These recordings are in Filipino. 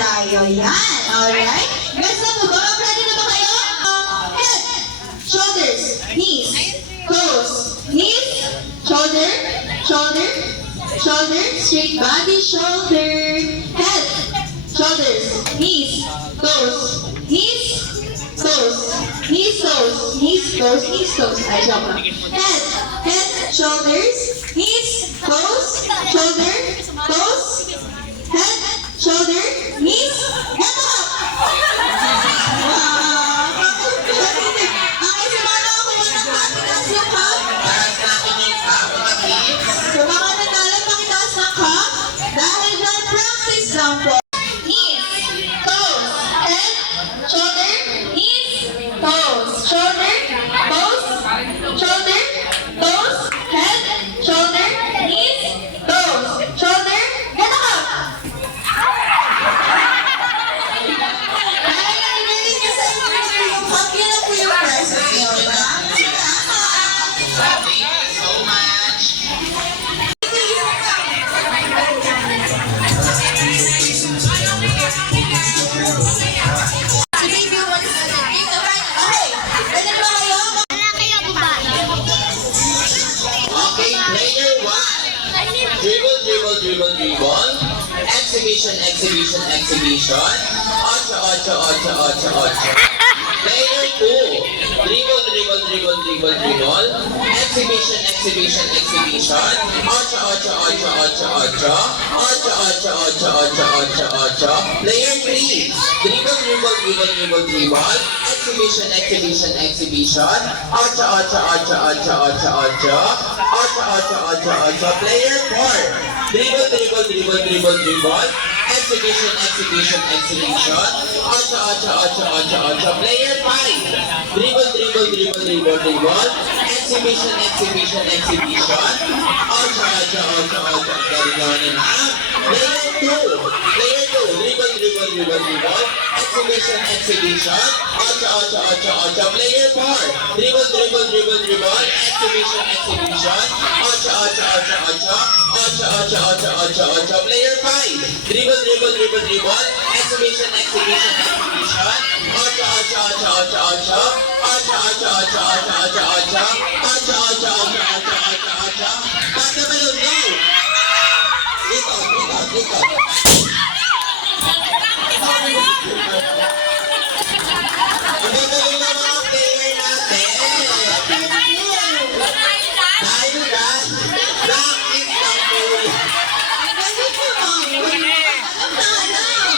tayo. Yan. Alright? Guys, na po ba? Ready na ba kayo? Head, shoulders, knees, toes, knees, shoulder, shoulder, shoulder, straight body, shoulder, head, shoulders, knees, toes, knees, toes, knees, toes, knees, toes, knees, toes. Ay, joke lang. Head, shoulders, knees, toes, shoulder, toes, head, shoulder, knees, head up! Okay, sumama ako muna ng pakitaas yung cup. Sa mga nagdalang pakitaas ng cup, dahil dyan, practice lang po. Knees, toes, head, shoulder, knees, toes, shoulder, toes, shoulder, toes, head, shoulder, knees, toes, shoulder, head up! Dahil narinig niyo sa interview yung cup, yun na po yung prizes niyo. Thank you so much. Si baby wants to take the right. Okay, ready ba kayo? Okay, player 1. Dribble, dribble, dribble, dribble. Exhibition, exhibition, exhibition. Ocho, ocho, ocho, ocho, ocho. Player 2. Dribble, dribble, dribble, dribble, dribble. Exhibition, exhibition, exhibition. Ocho, ocho, ocho, ocho, ocho. Ocho, ocho, ocho, ocho, ocho, ocho. Player 3. Dribble, dribble, dribble, dribble, dribble. Exhibition, exhibition, exhibition. Ocho, ocho, ocho, ocho, ocho, ocho. Ocho, ocho, ocho, ocho. Player 4. Dribble, dribble, dribble, dribble, dribble. Exhibition, exhibition, exhibition. Ocho, ocho, ocho, ocho, ocho. Player 5. Dribble, dribble, dribble, dribble, dribble. Exhibition, exhibition, exhibition. Ocho, ocho, ocho, ocho. Galing naman na. Player 2. Player 2. Dribble, dribble, dribble, dribble. Exhibition, exhibition. Ocho, ocho, ocho, ocho. Player 4. Dribble, dribble, dribble, dribble. Exhibition, exhibition. Ocho, ocho, ocho, ocho. Ocho, ocho, ocho, ocho, ocho. Player 5. Dribble, dribble, dribble, dribble. Exhibition, exhibition, exhibition. Ocho, ocho, ocho, ocho, ocho. Ocho, ocho, ocho, ocho, ocho, ocho. Ocho, ocho, ocho, ocho, ocho, ocho. Pass the balloon, go! Ikot, ikot, ikot. Ang gagaling ng mga player natin. Dahil dyan, practice lang po.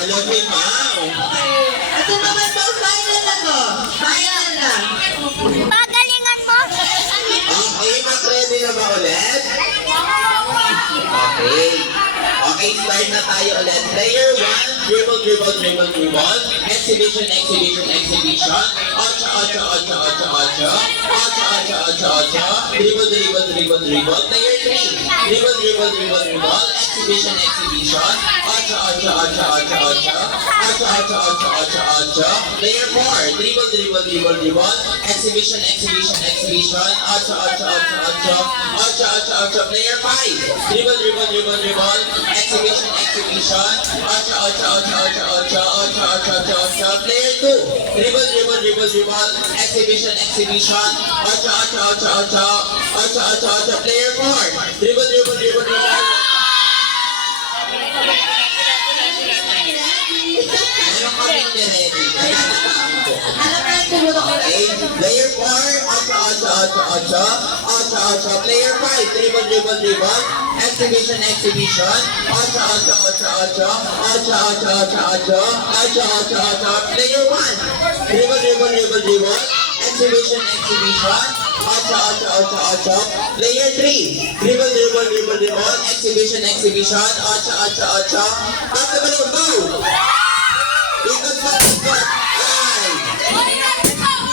Alam mo, Mau. Ito naman po, final na to. Final na. Pagalingan mo. Okay, mag-ready na ba ulit? Okay. Okay, start na tayo ulit. Player 1, dribble, dribble, dribble, dribble. Exhibition, exhibition, exhibition. Ocho, ocho, ocho, ocho, ocho. Ocho, ocho, ocho, ocho. Dribble, dribble, dribble, dribble. Player 3, dribble, dribble, dribble, dribble. Exhibition, exhibition. Ocho, ocho, ocho, ocho, ocho. Ocho, ocho, ocho, ocho, ocho. Player 4, dribble, dribble, dribble, dribble. Exhibition, exhibition, exhibition. Ocho, ocho, ocho, ocho. Ocho, ocho, ocho. Player 5, dribble, dribble, dribble, dribble. Exhibition, exhibition. Ocho, ocho, ocho, ocho, ocho. Ocho, ocho, ocho, ocho. Player 2, dribble, dribble, dribble, dribble. Exhibition, exhibition. Ocho, ocho, ocho, ocho. Ocho, ocho, ocho. Player 4, dribble, dribble, dribble, dribble. Meron kaming ready. Alam na ito mo ako. Okay, player 4, ocho, ocho, ocho, ocho. Ocho, ocho. Player 5, dribble, dribble, dribble. Exhibition, exhibition. Ocho, ocho, ocho, ocho. Ocho, ocho, ocho, ocho. Ocho, ocho, ocho. Player 1, dribble, dribble, dribble, dribble. Exhibition, exhibition. Ocho, ocho, ocho, ocho. Player 3, dribble, dribble, dribble, dribble. Exhibition, exhibition. Ocho, ocho, ocho. Pass the balloon, go! Ikot mo, ikot. Ay!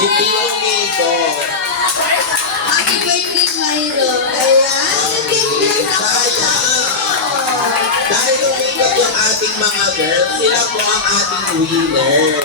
Hindi yung ikot. Happy birthday, Milo. Ayan. Sayang. Dahil umikot yung ating mga girls, sila po ang ating winner.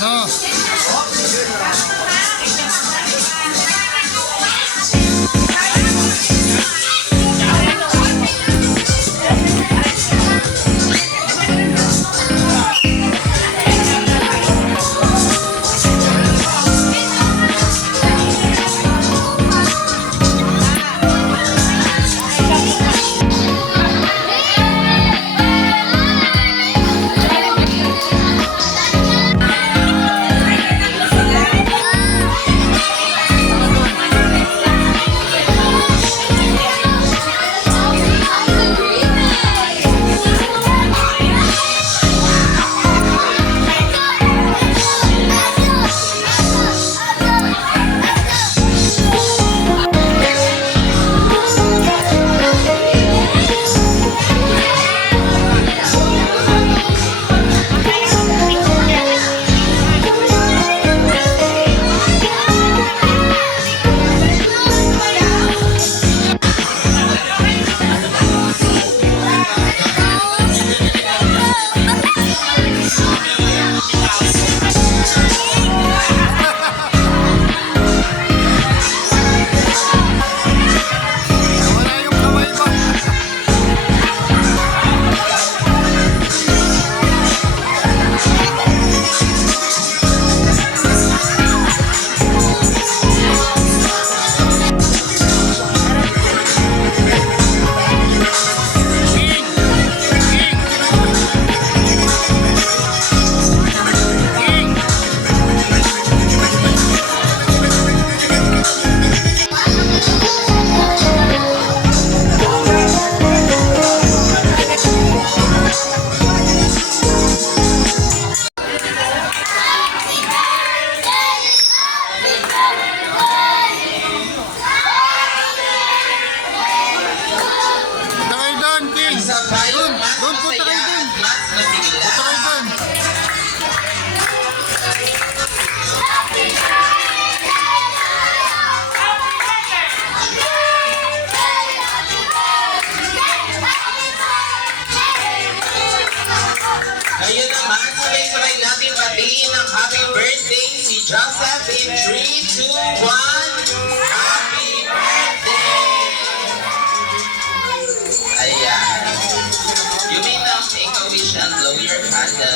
Ano? Wala yung kamay mo. Punta kayo doon, King. Isa pa yung mas Doon, punta kayo masaya doon. at mas masigla. Punta kayo doon. Ngayon naman, sabay-sabay natin batiin ng happy birthday si Joseph in 3, 2, 1. Happy birthday! Ayan. You may now make a wish and blow your candle.